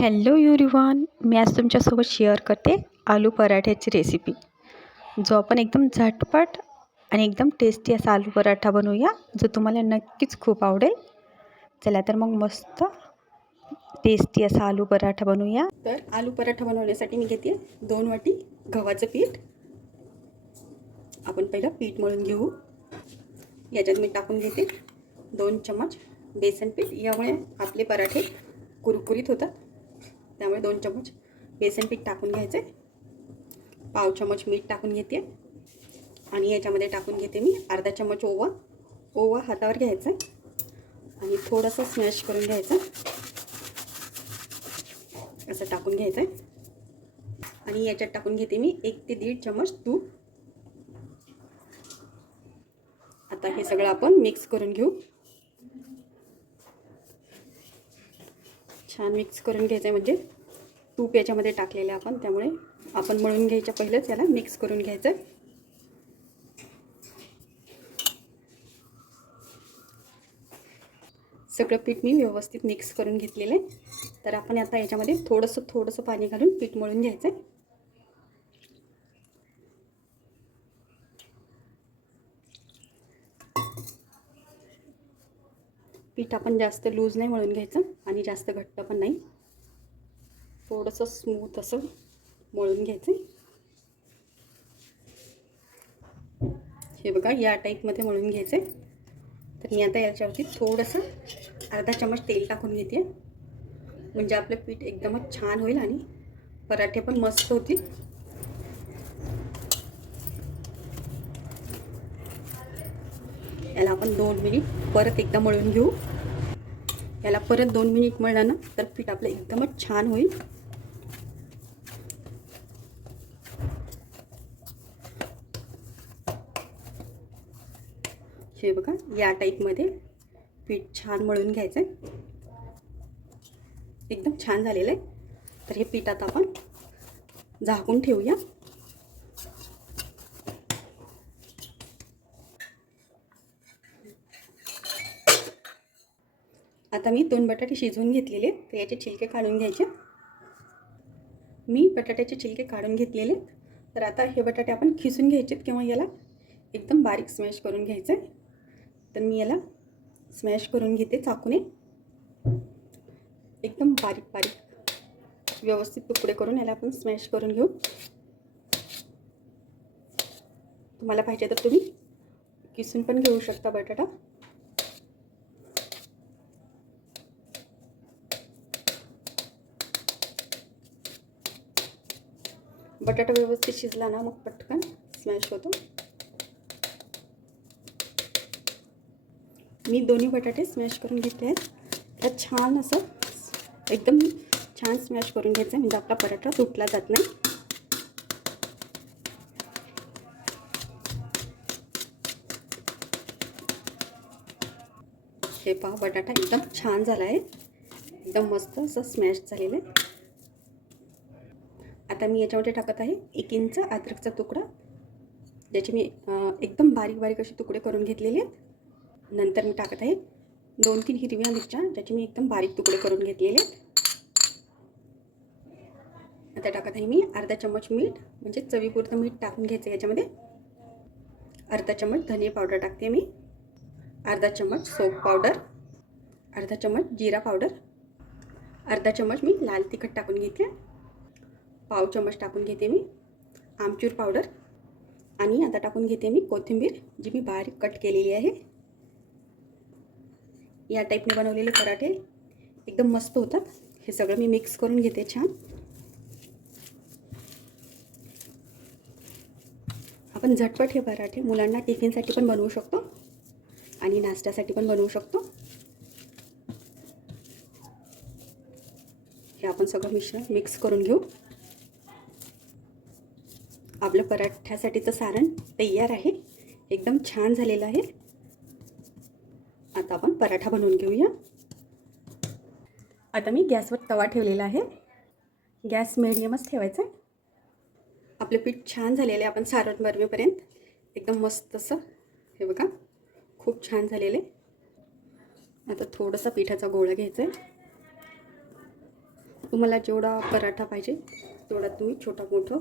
Hello युरिवान मी आज तुमच्यासोबत share करते आलू पराठ्याची रेसिपी. जो आपण एकदम झटपट आणि एकदम टेस्टी असा आलू पराठा बनवूया जो तुम्हाला नक्कीच खूप आवडेल. चला तर मग मस्त टेस्टी असा आलू पराठा बनवूया. तर आलू पराठा बनवण्यासाठी मी घेते दोन वाटी गव्हाचं पीठ. आपण पहिलं पीठ मळून घेऊ. याच्यात मी टाकून घेते दोन चमच बेसन पीठ. यामुळे आपले पराठे कुरकुरीत होतात. त्यामुळे दोन चमच बेसन पीठ टाकून घ्यायचे पाव चमच मीठ टाकून घेते. आणि याच्यामध्ये टाकून घेते मी अर्धा चमच ओवा. ओवा हातावर घ्यायचा आणि थोडंसं स्मॅश करून घ्यायचं असं टाकून घ्यायचं आणि याच्यात टाकून घेते मी एक ते दीड चमच तूप. आता हे सगळं आपण मिक्स करून घेऊ. छान मिक्स करून घ्यायचं आहे म्हणजे. तूप याच्यामध्ये टाकलेलं आपण त्यामुळे आपण मळून घ्यायच्या पहिलेच याला मिक्स करून घ्यायचं. सगळं पीठ मी व्यवस्थित मिक्स करून घेतलेलं आहे. तर आपण आता याच्यामध्ये थोडंसं थोडंसं पाणी घालून पीठ मळून घ्यायचं आहे. पीठ आपण जास्त लूज नाही मळून घ्यायचं आणि जास्त घट्ट पण नाही. थोडंसं स्मूथ असं मळून घ्यायचं. हे बघा या टाईपमध्ये मळून घ्यायचं. तर मी आता याच्यावरती थोडंसं अर्धा चमच तेल टाकून घेते. म्हणजे आपलं पीठ एकदमच छान होईल आणि पराठे पण मस्त होतील. याला आपण दोन मिनिट परत एकदा मळून घेऊ. याला परत दोन मिनिट मळलं ना तर पीठ आपलं एकदमच छान होईल. हे बघा या टाईपमध्ये पीठ छान मळून घ्यायचं आहे एकदम छान झालेलं आहे. तर हे पीठ आता आपण झाकून ठेवूया. आता मी दोन बटाटे शिजवून घेतलेले तर याचे छिलके काढून घ्यायचे मी बटाट्याचे छिलके काढून घेतलेले तर आता हे बटाटे आपण खिसून घ्यायचे किंवा याला एकदम बारीक स्मॅश करून घ्यायचं आहे तर मी याला स्मॅश करून घेते चाकूने. एकदम बारीक बारीक व्यवस्थित तुकडे करून याला आपण स्मॅश करून घेऊ. तुम्हाला पाहिजे तर तुम्ही किसून पण घेऊ शकता बटाटा. बटाटा व्यवस्थित शिजला ना मग पटकन स्मॅश होतो. मी दोन्ही बटाटे स्मॅश करून घेतले आहेत. त्यात छान असं एकदम छान स्मॅश करून घ्यायचं म्हणजे आपला पराठा तुटला जात नाही. हे पहा बटाटा एकदम छान झाला आहे. एकदम मस्त असं स्मॅश झालेलं आहे. आता मी याच्यामध्ये टाकत आहे एक इंच अद्रकचा तुकडा ज्याचे मी एकदम बारीक बारीक असे तुकडे करून घेतलेले आहेत. नंतर मी टाकत आहे. दोन तीन हिरव्या मिरच्या ज्याचे मी एकदम बारीक तुकडे करून घेतलेले. आहेत आता टाकत आहे मी अर्धा चम्मच मीठ म्हणजे चवीपुरतं मीठ टाकून घ्यायचं याच्यामध्ये. अर्धा चम्मच धने पावडर टाकते मी. अर्धा चम्मच सोप पावडर. अर्धा चम्मच जिरा पावडर. अर्धा चम्मच मी लाल तिखट टाकून घेते. पाव चम्मच टाकून घेते मी. आमचूर पावडर. आणि आता टाकून घेते मी कोथिंबीर जी मी बारीक कट केलेली आहे. या टाईपने बनवलेले पराठे. एकदम मस्त होतात. हे सगळं मी मिक्स करून घेते छान. आपण झटपट हे पराठे मुलांना टिफिनसाठी पण बनवू शकतो. आणि नाश्त्यासाठी पण बनवू शकतो. हे आपण सगळं मिश्रण मिक्स करून घेऊ. आपलं पराठ्यासाठीचं सारण तयार आहे. एकदम छान झालेलं आहे. आता आपण पराठा बनवून घेऊया. आता मी गॅसवर तवा ठेवलेला आहे. गॅस मिडियमच ठेवायचा आहे. आपलं पीठ छान झालेलं आहे आपण सारण बनवेपर्यंत एकदम मस्त असं. हे बघा खूप छान झालेलं आहे. आता थोडासा पिठाचा गोळा घ्यायचा आहे. तुम्हाला जेवढा पराठा पाहिजे तेवढा तुम्ही छोटा मोठं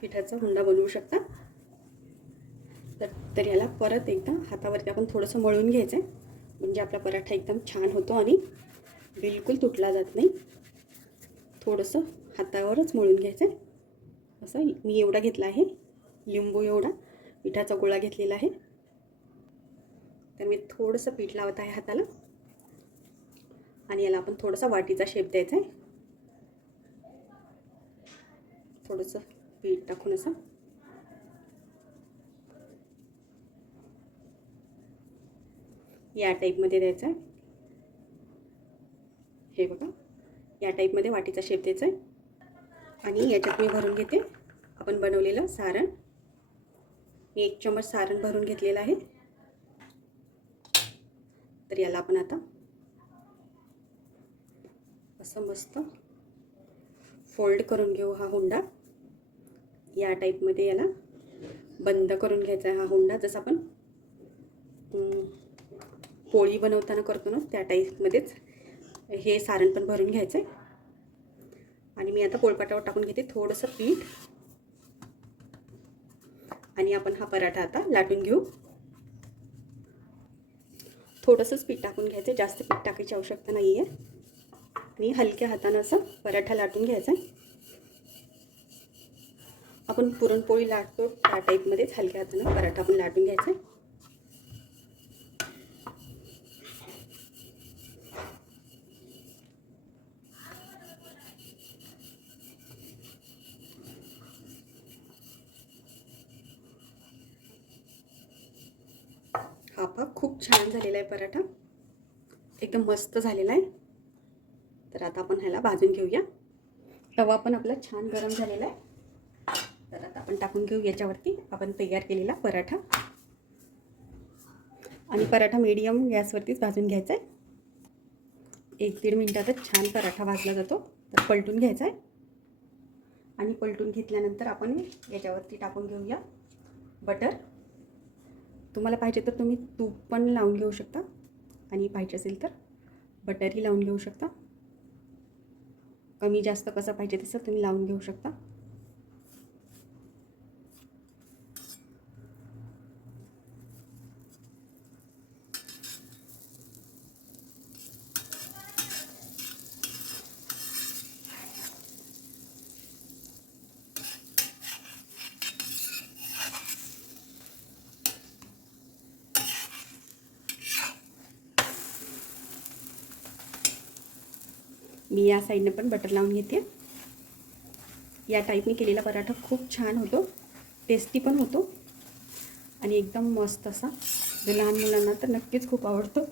पिठाचा हुंडा बनवू शकता. तर तर याला परत एकदा हातावरती आपण थोडंसं मळून घ्यायचं आहे. म्हणजे आपला पराठा एकदम छान होतो आणि बिलकुल तुटला जात नाही. थोडंसं हातावरच मळून घ्यायचं आहे असं मी एवढा घेतला आहे. लिंबू एवढा. पिठाचा गोळा घेतलेला आहे. तर मी थोडंसं पीठ लावत आहे हाताला. आणि याला आपण थोडासा वाटीचा शेप द्यायचा आहे थोडंसं पीठ टाकून असं या टाईपमध्ये द्यायचं आहे. हे बघा. या टाईपमध्ये वाटीचा शेप द्यायचा आहे. आणि याच्यात मी भरून घेते. आपण बनवलेलं सारण. मी एक चमच सारण भरून घेतलेलं आहे. तर याला आपण आता असं मस्त फोल्ड करून घेऊ हा हुंडा. या टाईपमध्ये याला बंद करून घ्यायचा आहे हा हुंडा. जसं आपण पोळी बनवताना करतो ना त्या टाईपमध्येच. हे सारण पण भरून घ्यायचं आहे आणि मी आता पोळपाटावर टाकून घेते थोडंसं पीठ. आणि आपण हा पराठा आता लाटून घेऊ. थोडंसंच पीठ टाकून घ्यायचं जास्त पीठ टाकायची आवश्यकता नाही आहे आणि हलक्या हातानं असं पराठा लाटून घ्यायचा आहे आपण पुरणपोळी लाटतो त्या टाईपमध्येच हलक्या हातानं पराठा पण लाटून घ्यायचा आहे हा खूप छान झालेला आहे पराठा. एकदम मस्त झालेला आहे. तर आता आपण ह्याला भाजून घेऊया. तवा पण आपला छान गरम झालेला आहे. तर आता आपण टाकून घेऊ याच्यावरती. आपण तयार केलेला पराठा. आणि पराठा मीडियम गॅसवरतीच भाजून घ्यायचा आहे. एक दीड मिनटातच छान पराठा भाजला जातो. तर पलटून घ्यायचा आहे. आणि पलटून घेतल्यानंतर आपण याच्यावरती टाकून घेऊया बटर तुम्हाला पाहिजे तर तुम्ही तूप पण लावून घेऊ शकता. आणि पाहिजे असेल तर बटरही लावून घेऊ शकता. कमी जास्त कसं पाहिजे तसं तुम्ही लावून घेऊ शकता. मी या साईडनं पण बटर लावून घेते. या टाईपने केलेला पराठा खूप छान होतो. टेस्टी पण होतो. आणि एकदम मस्त असा. म्हणजे लहान मुलांना तर नक्कीच खूप आवडतो.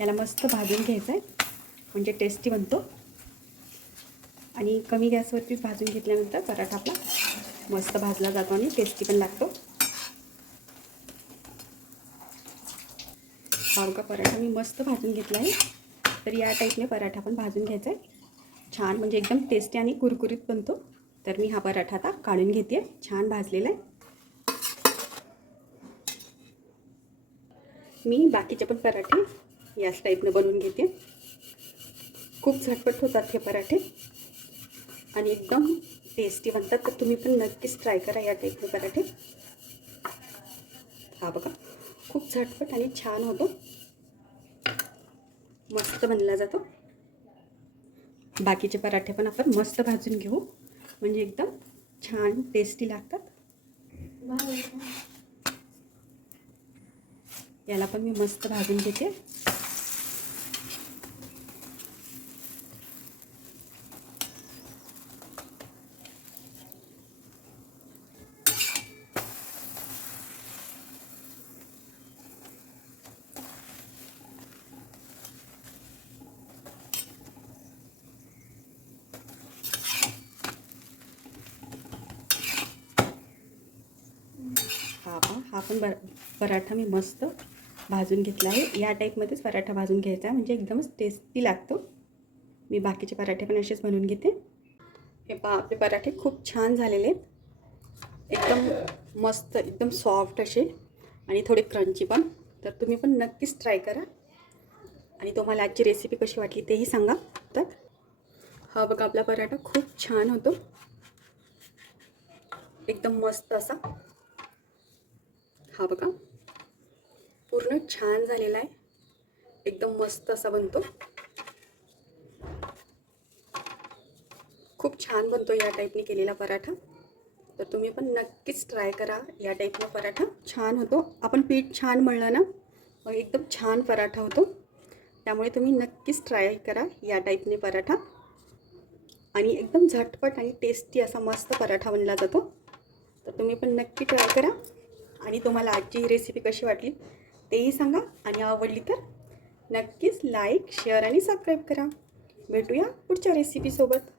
याला मस्त भाजून घ्यायचं आहे म्हणजे टेस्टी बनतो. आणि कमी गॅसवरती भाजून घेतल्यानंतर पराठा आपला मस्त भाजला जातो आणि टेस्टी पण लागतो. पावका का पराठा मी मस्त भाजून घेतला आहे. तर या टाईपने पराठा पण भाजून घ्यायचा आहे. छान म्हणजे एकदम टेस्टी आणि कुरकुरीत बनतो. तर मी हा पराठा आता काढून घेते. छान भाजलेला आहे. मी बाकीचे पण पराठे याच टाईपनं बनवून घेते. खूप झटपट होतात हे पराठे. आणि एकदम टेस्टी बनतात. तर तुम्ही पण नक्कीच ट्राय करा या टाईपचे पराठे. हा बघा खूप झटपट आणि छान होतो. मस्त बनला जातो. बाकीचे पराठे पण आपण मस्त भाजून घेऊ. म्हणजे एकदम छान टेस्टी लागतात. याला पण मी मस्त भाजून घेते. हा पण बर पराठा मी मस्त भाजून घेतला आहे. या टाईपमध्येच पराठा भाजून घ्यायचा आहे. म्हणजे एकदमच टेस्टी लागतो. मी बाकीचे पराठे पण असेच बनवून घेते. हे पहा आपले पराठे खूप छान झालेले आहेत. एकदम मस्त एकदम सॉफ्ट असे. आणि थोडे क्रंची पण. तर तुम्ही पण नक्कीच ट्राय करा. आणि तुम्हाला आजची रेसिपी कशी वाटली तेही सांगा. तर हा बघा आपला पराठा खूप छान होतो. एकदम मस्त असा. हा बघा. पूर्ण छान झालेला आहे. एकदम मस्त असा बनतो. खूप छान बनतो या टाईपने केलेला पराठा. तर तुम्ही पण नक्कीच ट्राय करा या टाईपने पराठा. छान होतो. आपण पीठ छान मळलं ना मग एकदम छान पराठा होतो. त्यामुळे तुम्ही नक्कीच ट्राय करा या टाईपने पराठा. आणि एकदम झटपट आणि टेस्टी असा मस्त पराठा बनला जातो. तर तुम्ही पण नक्की ट्राय करा. आणि तुम्हाला आजची ही रेसिपी कशी वाटली तेही सांगा. आणि आवडली तर नक्कीच लाईक शेअर आणि सबस्क्राईब करा. भेटूया पुढच्या रेसिपीसोबत